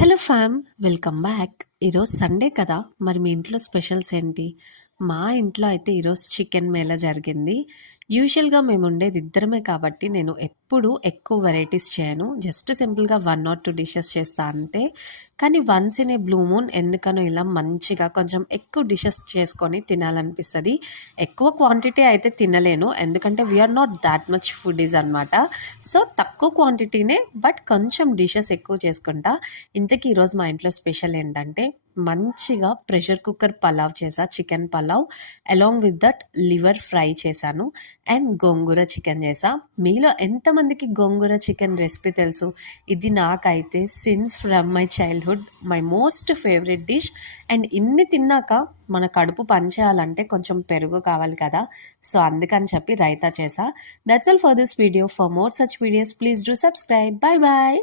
Hello ఫ్యామ్, welcome back. ఈరోజు Sunday కదా, మరి మీ ఇంట్లో స్పెషల్స్ ఏంటి? మా ఇంట్లో అయితే ఈరోజు చికెన్ మేళ జరిగింది. యూజువల్గా మేము ఉండేది ఇద్దరమే కాబట్టి నేను ఎప్పుడూ ఎక్కువ వెరైటీస్ చేయను. జస్ట్ సింపుల్గా 1 or 2 డిషెస్ చేస్తా అంతే. కానీ once in a blue moon ఎందుకనో ఇలా మంచిగా కొంచెం ఎక్కువ డిషెస్ చేసుకొని తినాలనిపిస్తుంది. ఎక్కువ క్వాంటిటీ అయితే తినలేను, ఎందుకంటే we're not that much foodies అనమాట. సో తక్కువ క్వాంటిటీనే, బట్ కొంచెం డిషెస్ ఎక్కువ చేసుకుంటా. ఇంతకీ ఈరోజు మా ఇంట్లో స్పెషల్ ఏంటంటే మంచిగా ప్రెషర్ కుక్కర్ పలావ్ చేసా, chicken pulao. Along with that liver fry చేశాను అండ్ గోంగూర చికెన్ చేసా. మీలో ఎంతమందికి గోంగూర చికెన్ రెసిపీ తెలుసు? ఇది నాకైతే since from my childhood my most favourite dish. And ఇన్ని తిన్నాక మన కడుపు పనిచేయాలంటే కొంచెం పెరుగు కావాలి కదా, సో అందుకని చెప్పి రైతా చేసా. That's all for this video. For more such videos please do subscribe. Bye bye.